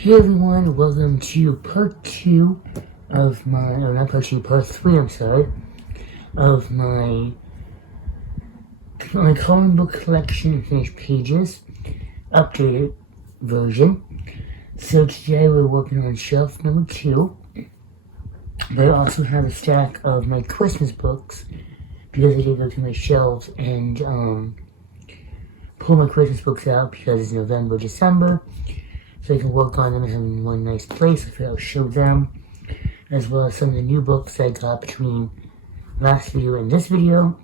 Hey everyone, welcome to part 2 of my, or not part 2, part 3, I'm sorry, of my coloring book collection and finished pages, updated version. So today we're working on shelf number 2, but I also have a stack of my Christmas books, because I did go to my shelves and pull my Christmas books out because it's November, December. So I can work on them and have them in one nice place. I figured I'll show them, as well as some of the new books I got between last video and this video.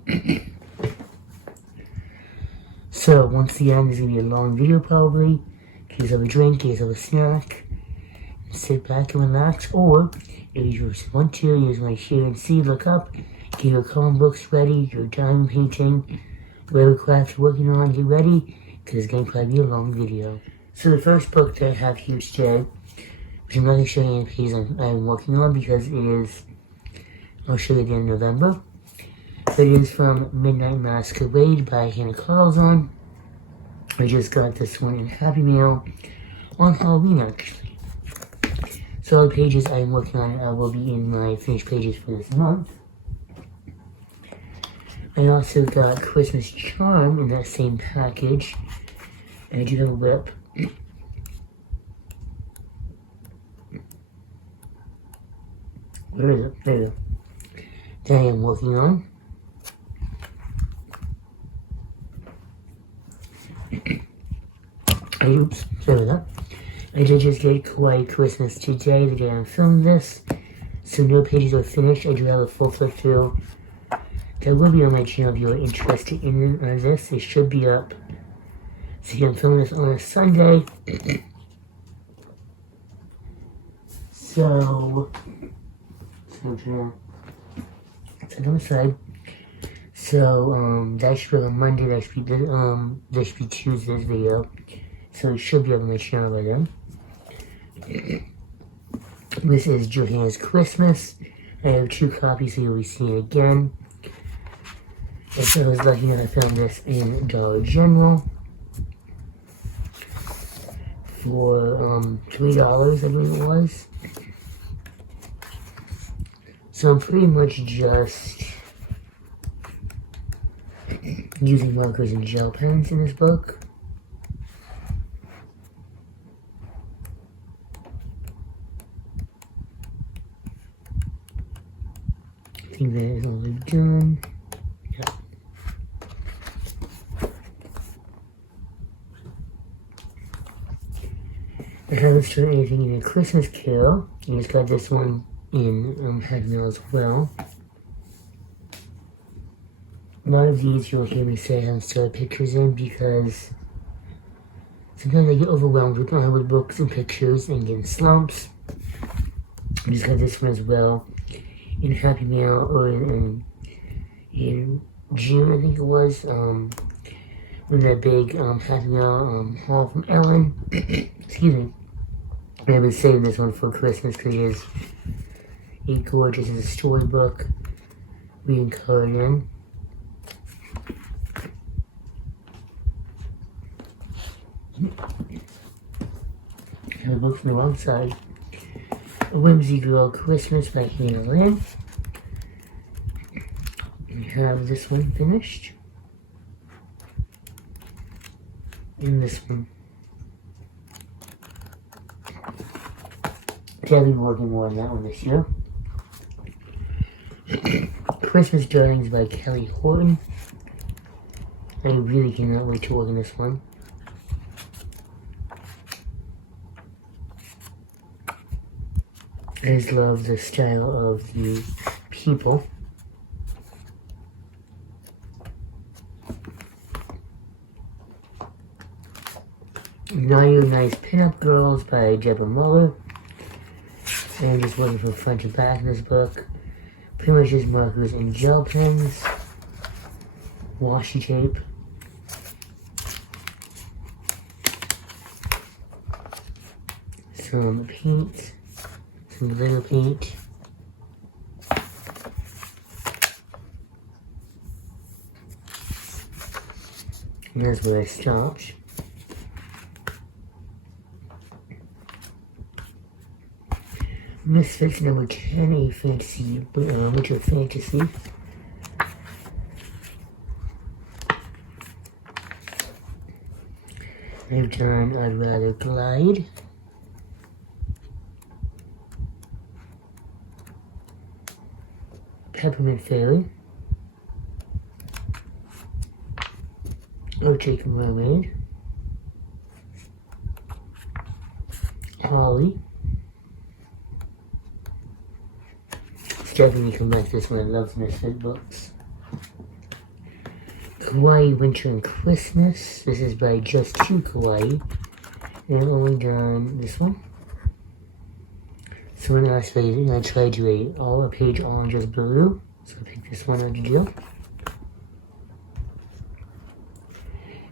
So once again, this is going to be a long video probably. In case of a drink, in case of a snack. And sit back and relax. Or, if you just want to, use my share and see, look up, get your coloring books ready, your diamond painting, whatever craft you're working on, get ready, because it's going to probably be a long video. So the first book that I have here today, which I'm not going to show you any pages I'm working on because it is, I'll show you at the end of November. But it is from Midnight Masquerade by Hannah Lynn. I just got this one in Happy Mail on Halloween actually. So all the pages I'm working on will be in my finished pages for this month. I also got Christmas Charm in that same package. And I do have a whip. Where is it? There we go. That I am working on. Oops, sorry about that. I did just get Kawaii Christmas today, the day I'm filming this. So no pages are finished. I do have a full flip through. That will be on my channel if you are interested in this. It should be up. So I'm filming this on a Sunday. So I'm trying to set on the side. So that should be on Monday. That should be Tuesday's video. So it should be up on my channel by then. This is Johannes Christmas. I have 2 copies, so you'll be seeing it again. If I was lucky enough, I found this in Dollar General for $3, I believe it was. So I'm pretty much just using markers and gel pens in this book. I think that is all we've done. Yeah. I haven't started anything in a Christmas Carol. I just got this one in Happy Mail as well. A lot of these you'll hear me say I haven't started pictures in because sometimes I get overwhelmed with books and pictures and get in slumps. I just got this one as well in Happy Mail, or in June I think it was, when that big Happy Mail haul from Ellen. Excuse me. And I've been saving this one for Christmas because it is gorgeous. It's a storybook being colored in. I have a book from the wrong side. A Whimsical Christmas by Hannah Lynn. We have this one finished. And this one. I've been working more on that one this year. Christmas Darlings by Horton. I really cannot wait to work on this one. I just love the style of the people. Now You Nice Pinup Girls by Deborah Muller. And I'm just working from front to back in this book. Pretty much just markers and gel pens. Washi tape. Some paint. Some glitter paint. And that's where I stopped. Misfits number 10, a fantasy, winter fantasy. I've done I'd Rather Glide. Peppermint Fairy. Arctic Mermaid. Holly. Definitely come back to this one. I love Misfit books. Kawaii Winter and Christmas. This is by Just Two Kawaii. And I've only done this one. Someone asked me I tried to do a page on just blue. So I picked this one out to do.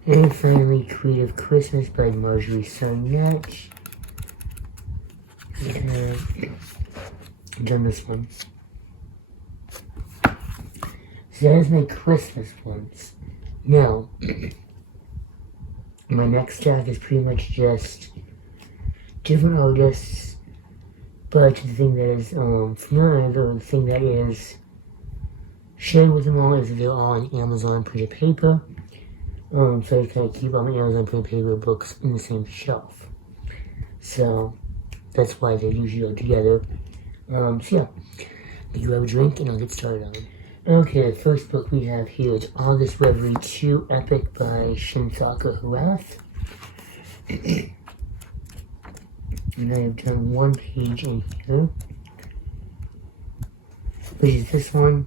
And finally, Creative Christmas by Marjorie Sarnatch. I've done this one. So that is my Christmas ones. Now, my next stack is pretty much just different artists, but the thing that is familiar, the thing that is shared with them all is that they're all on Amazon printed paper. So I kind of keep all my Amazon printed paper books in the same shelf. So that's why they usually go together. So yeah, you grab a drink and I'll get started on it. Okay, the first book we have here is August Reverie 2 Epic by Shinsaka Harath. And I have done one page in here, which is this one.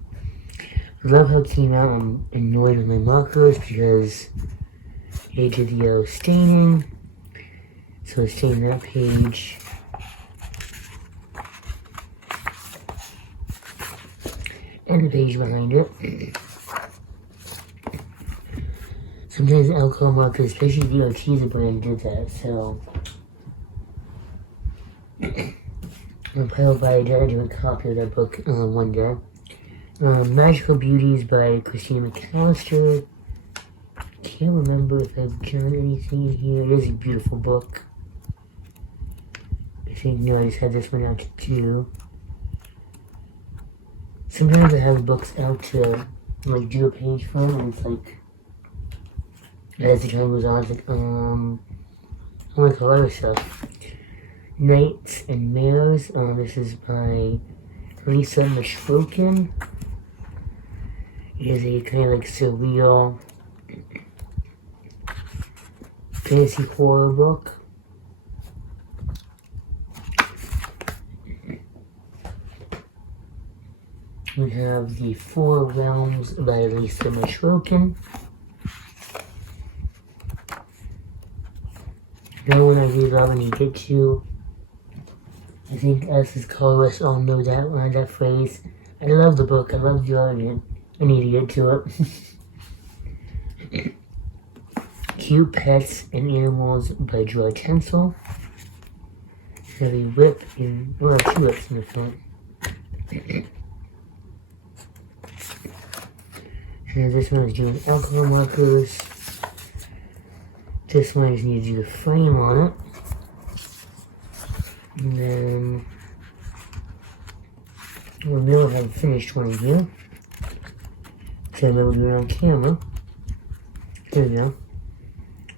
I love how it came out. I'm annoyed with my markers because they did the staining. So I stained that page. And the page behind it. Sometimes the alcohol markers, especially the Ortiz brand, did that, so I'll probably buy a copy of that book one day. Magical Beauties by Christina Mccallister. Can't remember if I've done anything in here. It is a beautiful book. I think, no, I just had this one out to do. Sometimes I have books out to, like, do a page for them, and it's like, as the time goes on, it's like, I want to call other stuff. Knights and Mares, this is by Lisa Mishrokin. It is a kind of like surreal fantasy horror book. We have The Four Realms by Lisa Mishrokin. No one I really love and you get to. I think us as colorists all know that phrase. I love the book, I love the art, and I need to get to it. Cute Pets and Animals by George Hensel. We have a whip in, well, two whips in the front. And this one is doing alcohol markers. This one I just need to do the frame on it. And then we'll never have finished one here. So I'm able to do it on camera. There we go.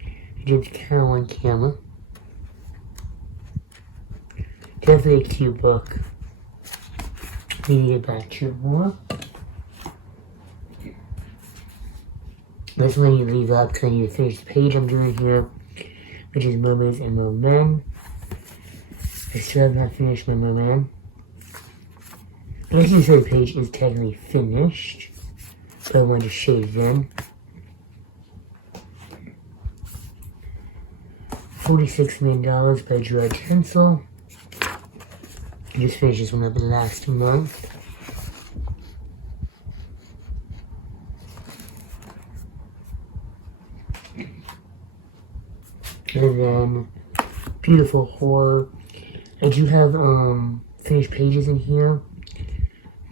I did the camera on camera. Definitely a cute book. Need to get back to it more. This one I need to leave out because I need to finish the page I'm doing here, which is Mermaids and Mermen. I still have not finished my Merman. I guess you say the page is technically finished, but I wanted to shade them. $46 Million by George Hensel. I just finished this one up last month. And then Beautiful Horror. I do have finished pages in here.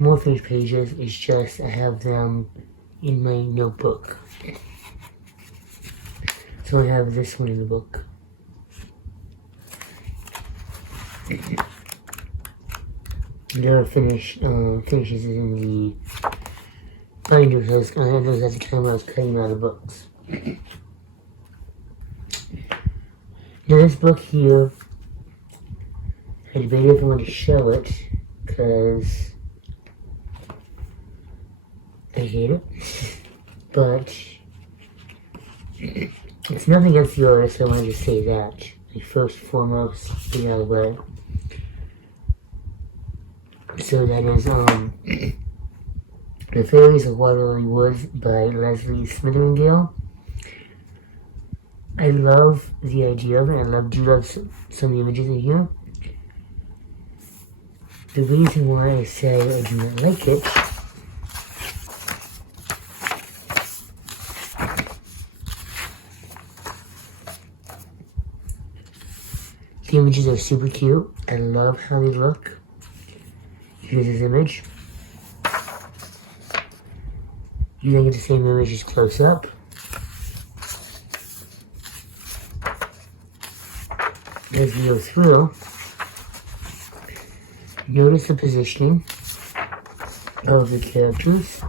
More finished pages. It's just I have them in my notebook. So I have this one in the book. There are finishes in the binder, because I had those at the time I was cutting out the books. Now this book here, I debated if I want to show it, because I hate it, but it's nothing against the artist, I wanted to say that. Like, first and foremost, get out of the way. So that is, The Fairies of Waterline Woods by Leslie Smithermanngale. I love the idea of it. I do love some of the images in here. The reason why I say I do not like it the images are super cute. I love how they look. Here's his image. You can get the same image as close up. As we go through, notice the positioning of the characters.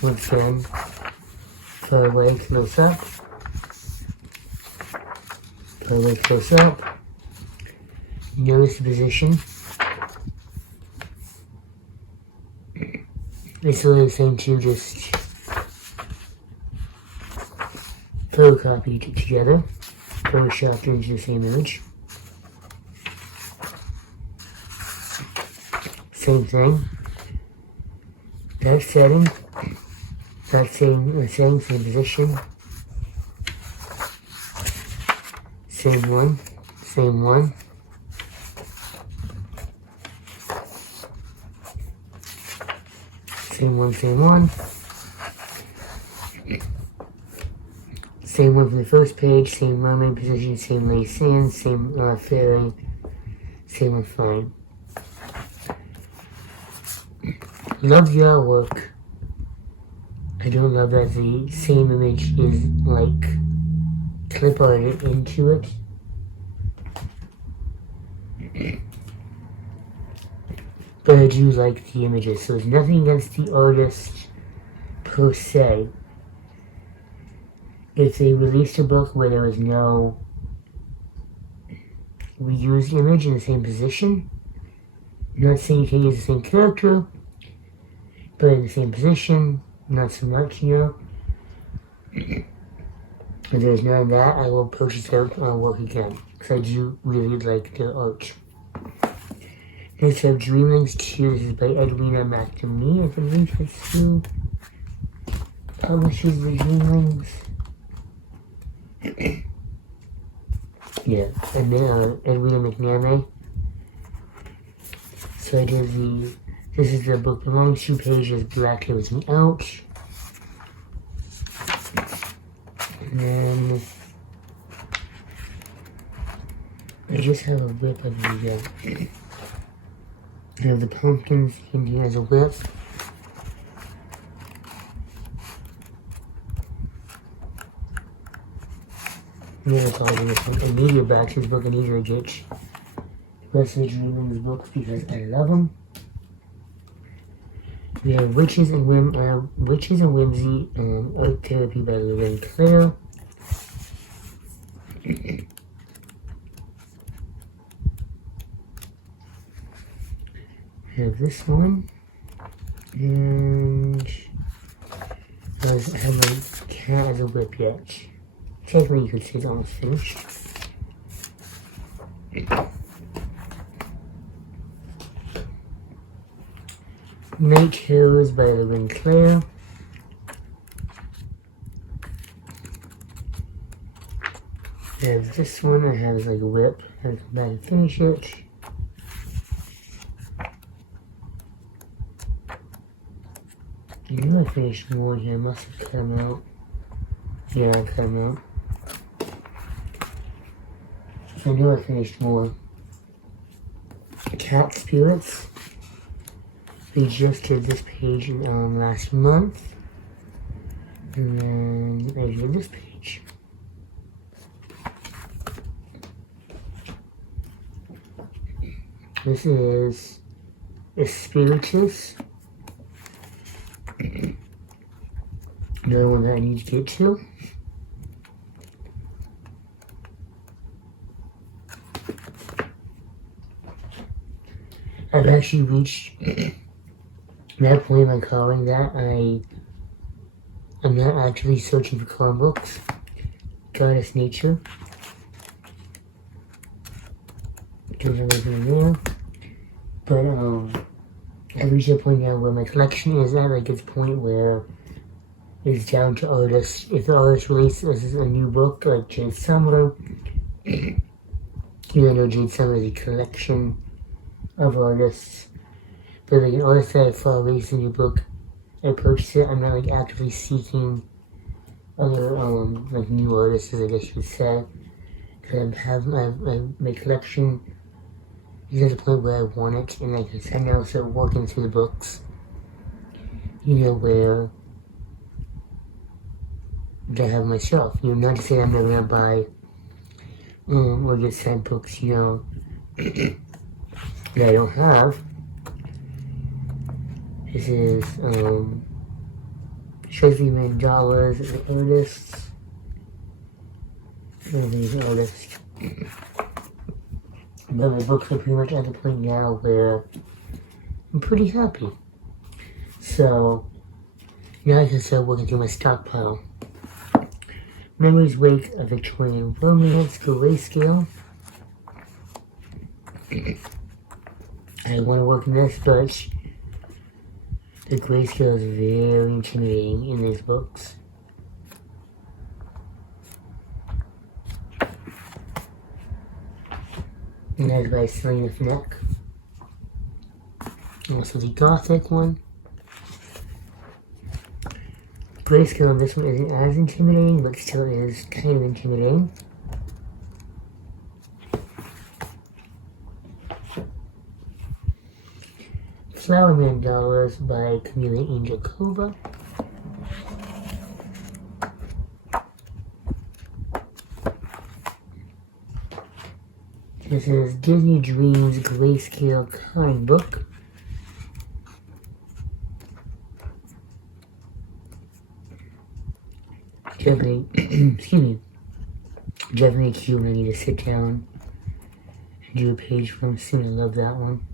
Once again, far away, close up. Far away, close up. Notice the position. It's really the same too, just photocopied together, photoshopped into the same image. Same thing. That setting, same position. Same one, same one. Same one, same one. Same one from the first page, same mermaid position, same lace in, same fairy, same one fine. Love the artwork. I don't love that the same image is like clip arted into it. But I do like the images, so it's nothing against the artist per se. If they released a book where there was no reused image in the same position, I'm not saying you can use the same character, but in the same position, not so much, you know. If there's none of that, I will purchase it out on work again, because I do really like the art. Next, I have Dreamlings 2. This is by Edwina McNamee. I believe that's who publishes the Dreamlings. Yeah, and then Edwina McNamee. So I did this is the book, the long 2 pages, Black Lives Me Out. And then I just have a whip of the I have the pumpkins in here as a whip. Yeah, that's all this one. I need to back this book. I need to get the rest of the Dreamlings books because I love them. We have Witches and Whimsy, Art Therapy by Lorraine Claire. I have this one, and I have my cat as a whip yet. Technically, you could say it's almost finished. Night Terrors by Lorraine Claire. I have this one. I have like a whip. I have to come back and finish it. I knew I finished more here. I must have cut them out. Yeah, I cut them out. I knew I finished more. Cat Spirits. We just did this page last month. And then I did this page. This is Spiritus. Another one that I need to get to. I've actually reached that point in my coloring that I'm not actually searching for coloring books. Goddess Nature. There's everything there. But I've reached a point now where my collection is at like this point where it's down to artists. If the artist releases a new book like Jade Summer, you know Jade Summer is a collection of artists. But like an artist that I follow releases a new book, I purchase it. I'm not like actively seeking other like new artists, I guess you would say. Because I have my collection is at the point where I want it, and like I said, now start working through the books. You know, where that I have myself. You know, not to say I'm never gonna buy or get sent books, you know, that I don't have. This is $1,000,000 the artists. These artists. But my books are pretty much at the point now where I'm pretty happy. So now I can start working through my stockpile. Memories Wake of Victorian Romance, Grayscale. I want to work in this, but the grayscale is very intimidating in these books. And that's by Selena Fnac. Also the Gothic one. Grayscale on this one isn't as intimidating, but still is kind of intimidating. Flower Mandalas by Camila Angelkova. This is Disney Dreams Grayscale Coloring Book. Definitely, excuse me, definitely cute when I need to sit down and do a page from soon. I love that one.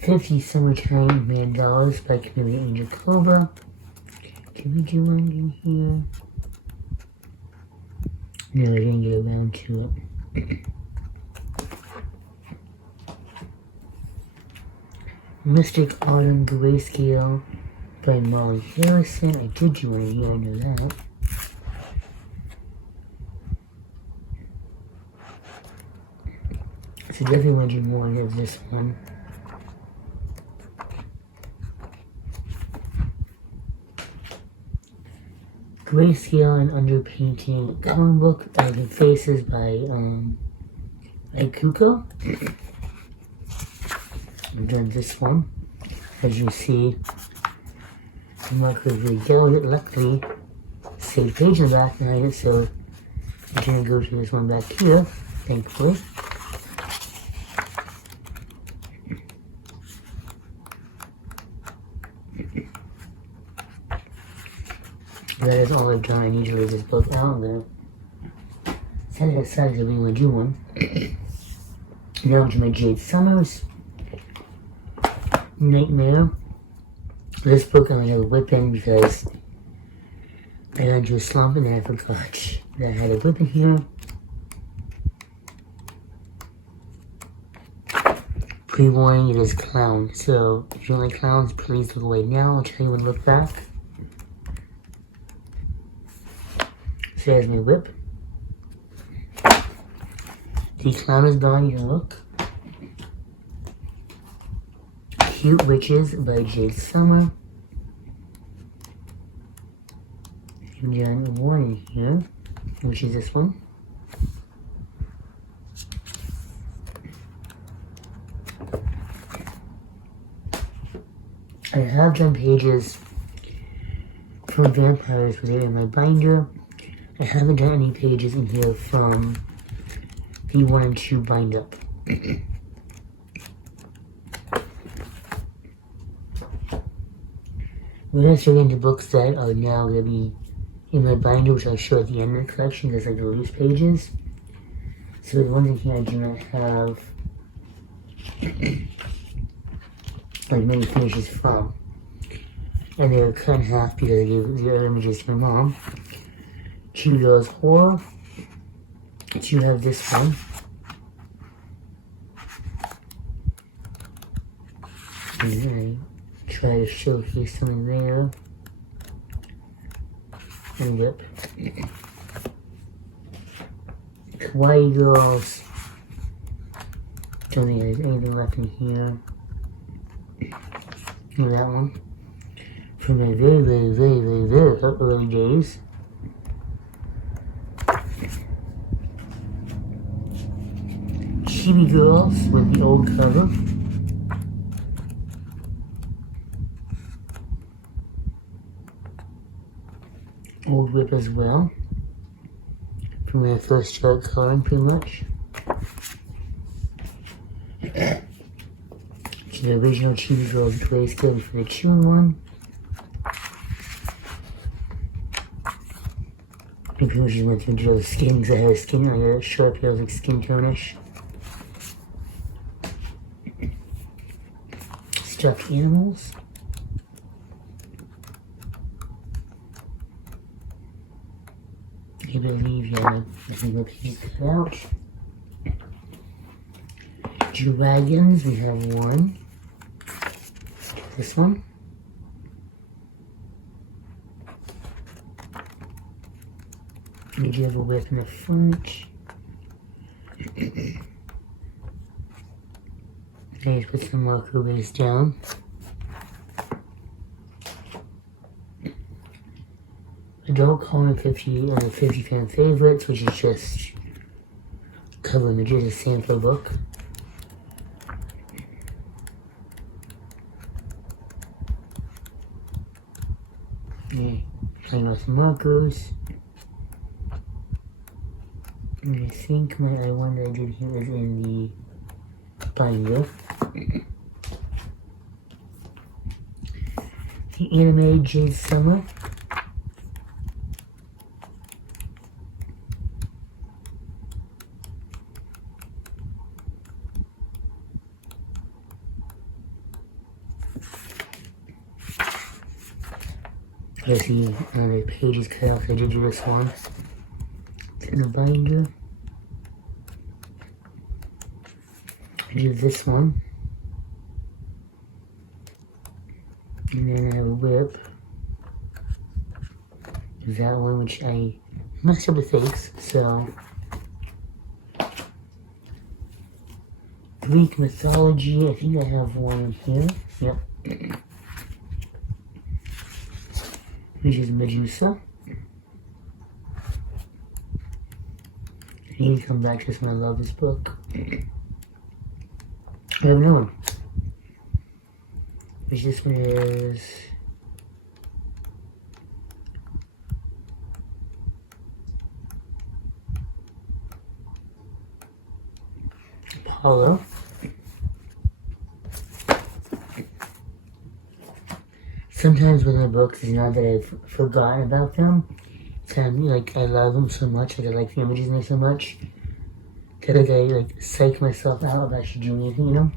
$50 Summertime Mandalas by Camila Angelkova. Can we do one in here? No, I didn't get around to it. Mystic Autumn Grayscale by Molly Harrison. I did do one here, I know that. So definitely want to do more of this one. Grayscale and Underpainting Coloring Book, Ugly Faces by Kuko. I've done this one. As you see, the marker is really yellowed it. Luckily, saved page in the back behind it, so I'm going to go to this one back here, thankfully. That is all I've done. I need to leave this book out there. Set it aside if we want to do one. Now to my Jade Summers. Nightmare. This book I only have a whip in because I got into a slump and then I forgot that I had a whip in here. Pre-warning, it is clown. So if you don't like clowns, please look away now. I'll tell you when to look back. So there's my whip. The clown is gone, you can look. Cute Witches by Jade Summer. I've done one in here, which is this one. I have done pages from vampires with it in my binder. I haven't done any pages in here from the 1 and 2 bind up. We're going to start into books that are now going to be in my binder, which I'll show at the end of the collection, because like the loose pages. So the ones in here I do not have like many finishes from. And they were cut in half because I gave the other images to my mom. Two Girls Horror. You have this one. And I try to showcase something there. And whip. Kawaii Girls. Don't think there's anything left in here. And that one. From my very early days. Chibi Girls with the old cover. Old whip as well. From when I first started coloring, pretty much. To the original Chibi Girls grayscale for the Tune one. I pretty much just went through Joe's skin because I had a skin, like a sharp hair, like skin tone-ish. Stuffed animals. I believe, yeah, I think we'll keep that out. Dragons, we have one. This one. We do have a whip in the front. I just put some marker base down. Adult Coloring 50 and the 50 fan favorites, which is just cover images, a sample book. Yeah, playing with some markers. And I think my other one that I did here is in the binder. The animated Jade Summer. I see the pages cut off. I did do this one. It's in the binder. I do this one. And then I have a whip. That one, which I messed up the face, so. Greek mythology, I think I have one here. Yep. Which is Medusa. I need to come back to this one. I love this book. I have another one. Which this one is. Apollo. Sometimes with my books, it's not that I've forgotten about them. It's kind of like I love them so much, like I like the images in there so much, that like I like psych myself out of actually doing anything, you know?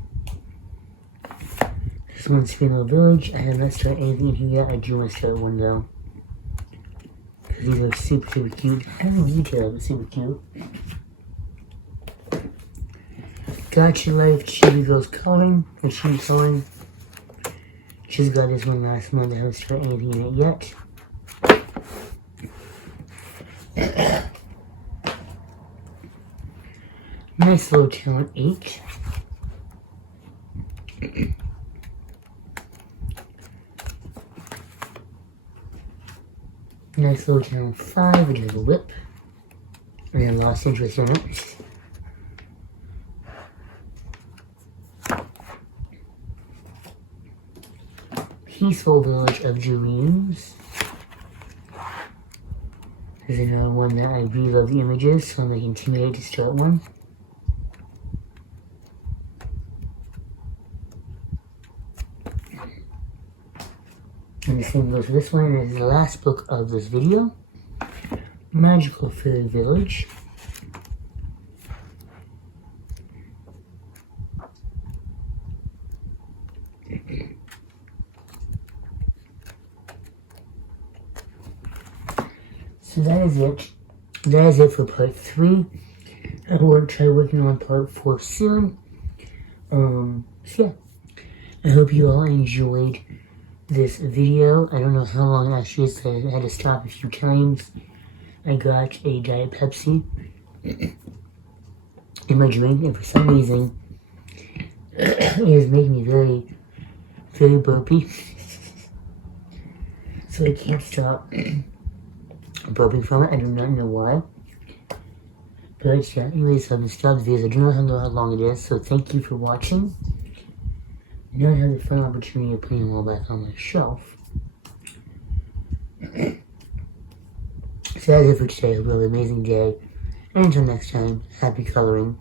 This one's Spinal Village. I have not started anything in here yet. I do want to start one though. Because these are super cute. I have a detail, but super cute. Gotcha Life Chibi Girls Coloring, or Chibi Coloring. Just got this one last month. I haven't started anything in it yet. Nice little talent 8. Nice little talent 5, which has a whip. And I lost interest in it. Peaceful Village of Dreams. There's another one that I really love the images, so I'm like intimidated to start one. And the same goes for this one, and this is the last book of this video. Magical Fairy Village. So that is it. That is it for part 3. I will try working on part 4 soon. So yeah. I hope you all enjoyed this video. I don't know how long actually is, I had to stop a few times. I got a Diet Pepsi in my drink, and for some reason it is making me very, very burpy. So I can't stop burping from it. I do not know why. But yeah, anyways, I've been stopped the videos. I do not know how long it is, so thank you for watching. Now I have the fun opportunity of putting them all back on my shelf. So that's it for today. Hope you have an amazing day. And until next time, happy coloring.